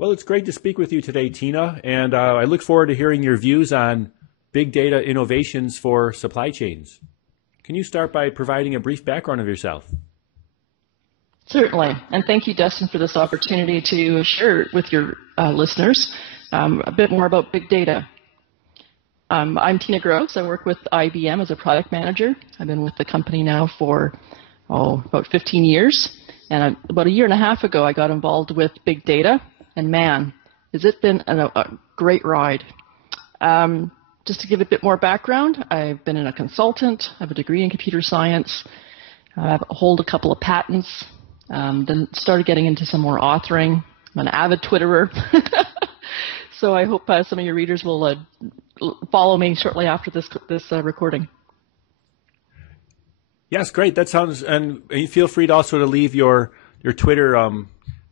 Well, it's great to speak with you today, Tina, and I look forward to hearing your views on big data innovations for supply chains. Can you start by providing a brief background of yourself? Certainly, and thank you, Dustin, for this opportunity to share with your listeners a bit more about big data. I'm Tina Gross. I work with IBM as a product manager. I've been with the company now for about 15 years, and about a year and a half ago, I got involved with big data, and man, has it been a great ride. Just to give a bit more background, I've been a consultant, I have a degree in computer science, I hold a couple of patents, then started getting into some more authoring. I'm an avid Twitterer, so I hope some of your readers will follow me shortly after this recording. Yes, great. That sounds, and feel free to also to leave your Twitter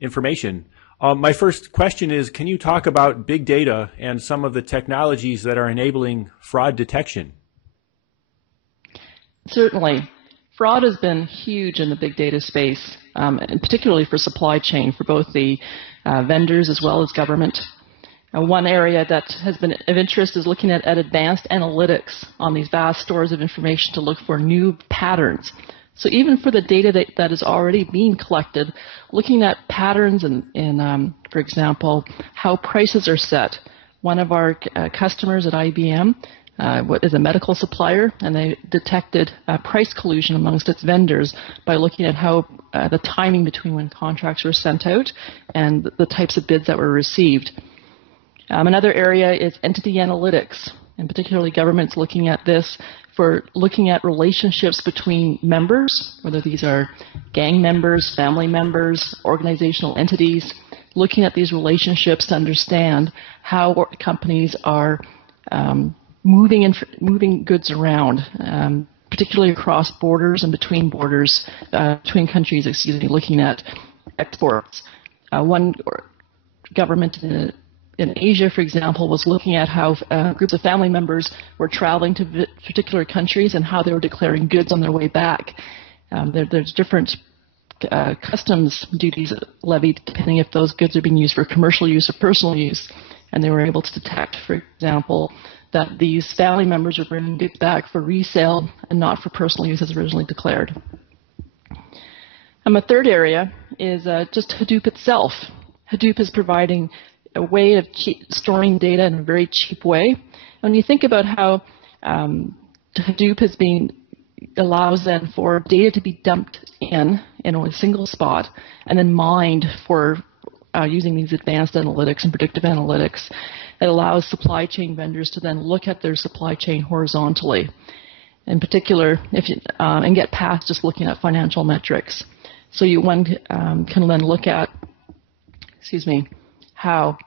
information. My first question is, can you talk about big data and some of the technologies that are enabling fraud detection? Certainly. Fraud has been huge in the big data space, and particularly for supply chain, for both the vendors as well as government. One area that has been of interest is looking at advanced analytics on these vast stores of information to look for new patterns. So even for the data that is already being collected, looking at patterns in for example, how prices are set. One of our customers at IBM is a medical supplier, and they detected price collusion amongst its vendors by looking at how the timing between when contracts were sent out and the types of bids that were received. Another area is entity analytics, and particularly governments looking at this for looking at relationships between members, whether these are gang members, family members, organizational entities, looking at these relationships to understand how companies are moving goods around, particularly across borders and between borders, between countries, looking at exports. One government in Asia, for example, was looking at how groups of family members were traveling to particular countries and how they were declaring goods on their way back. There's different customs duties levied depending if those goods are being used for commercial use or personal use. And they were able to detect, for example, that these family members were bringing goods back for resale and not for personal use as originally declared. A third area is just Hadoop itself. Hadoop is providing a way of storing data in a very cheap way. When you think about how Hadoop allows then for data to be dumped in a single spot and then mined for using these advanced analytics and predictive analytics, it allows supply chain vendors to then look at their supply chain horizontally, in particular, and get past just looking at financial metrics. So one can then look at, how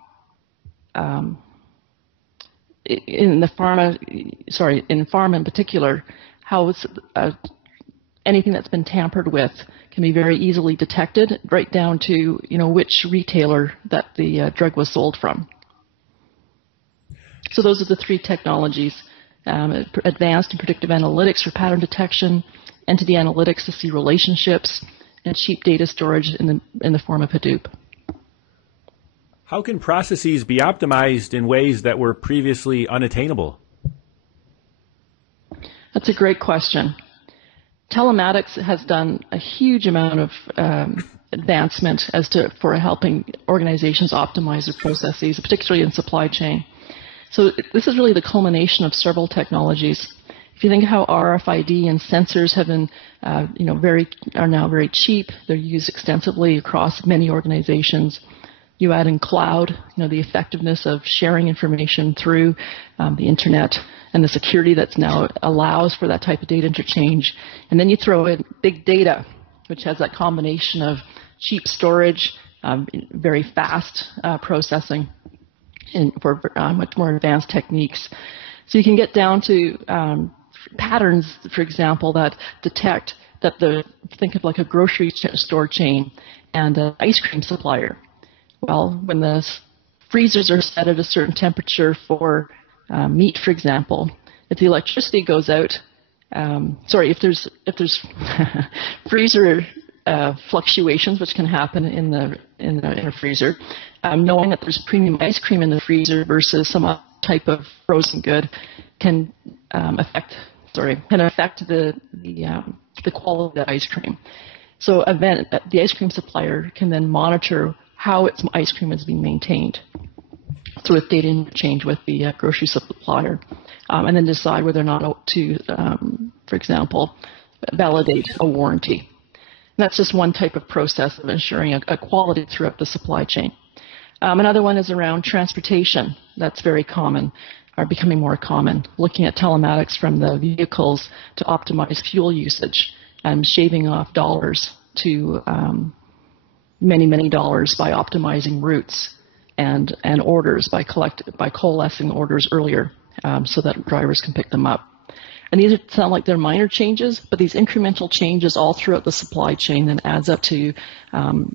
in pharma in particular, how anything that's been tampered with can be very easily detected, right down to which retailer that the drug was sold from. So those are the three technologies: advanced and predictive analytics for pattern detection, entity analytics to see relationships, and cheap data storage in the form of Hadoop. How can processes be optimized in ways that were previously unattainable? That's a great question. Telematics has done a huge amount of advancement for helping organizations optimize their processes, particularly in supply chain. So this is really the culmination of several technologies. If you think how RFID and sensors have been, are now very cheap. They're used extensively across many organizations. You add in cloud, the effectiveness of sharing information through the internet and the security that's now allows for that type of data interchange. And then you throw in big data, which has that combination of cheap storage, very fast processing, and for much more advanced techniques. So you can get down to patterns, for example, that detect that think of like a grocery store chain and an ice cream supplier. Well, when the freezers are set at a certain temperature for meat, for example, if the electricity goes out, if there's freezer fluctuations which can happen in a freezer, knowing that there's premium ice cream in the freezer versus some other type of frozen good can affect the quality of the ice cream. So the ice cream supplier can then monitor how its ice cream is being maintained through a data interchange with the grocery supplier, and then decide whether or not to, for example, validate a warranty. And that's just one type of process of ensuring a quality throughout the supply chain. Another one is around transportation. That's very common, or becoming more common, looking at telematics from the vehicles to optimize fuel usage and shaving off dollars to many, many dollars by optimizing routes and orders, by coalescing orders earlier so that drivers can pick them up. And these sound like they're minor changes, but these incremental changes all throughout the supply chain then adds up to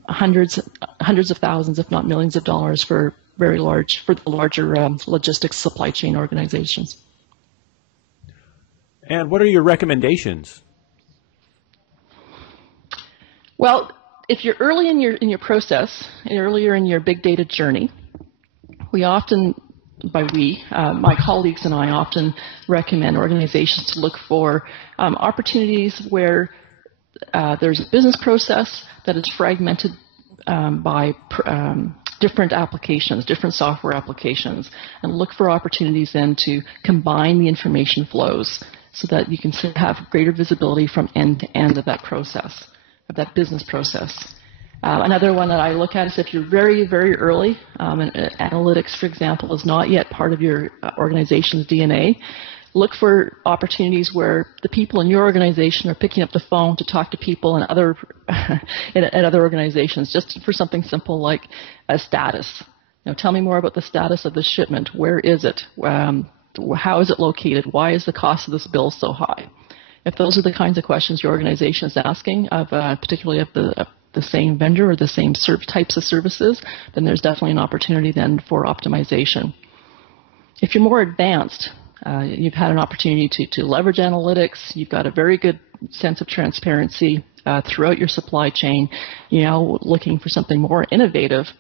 hundreds of thousands, if not millions of dollars for the larger logistics supply chain organizations. And what are your recommendations? Well, if you're early in your process, earlier in your big data journey, my colleagues and I often recommend organizations to look for opportunities where there's a business process that is fragmented by different applications, different software applications, and look for opportunities then to combine the information flows so that you can have greater visibility from end to end of that process, of that business process. Another one that I look at is if you're very, very early, and analytics, for example, is not yet part of your organization's DNA, look for opportunities where the people in your organization are picking up the phone to talk to people in other organizations, just for something simple like a status. Tell me more about the status of this shipment. Where is it? How is it located? Why is the cost of this bill so high? If those are the kinds of questions your organization is asking, particularly of the same vendor or the same types of services, then there's definitely an opportunity then for optimization. If you're more advanced, you've had an opportunity to leverage analytics, you've got a very good sense of transparency throughout your supply chain, you're now looking for something more innovative,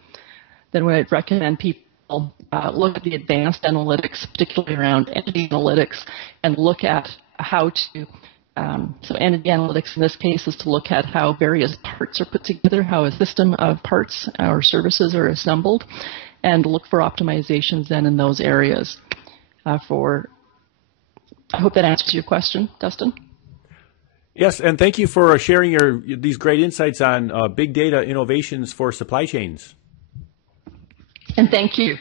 then I'd recommend people look at the advanced analytics, particularly around entity analytics, and look at how to so entity analytics in this case is to look at how various parts are put together, how a system of parts or services are assembled, and look for optimizations then in those areas. I hope that answers your question, Dustin. Yes, and thank you for sharing these great insights on big data innovations for supply chains. And thank you.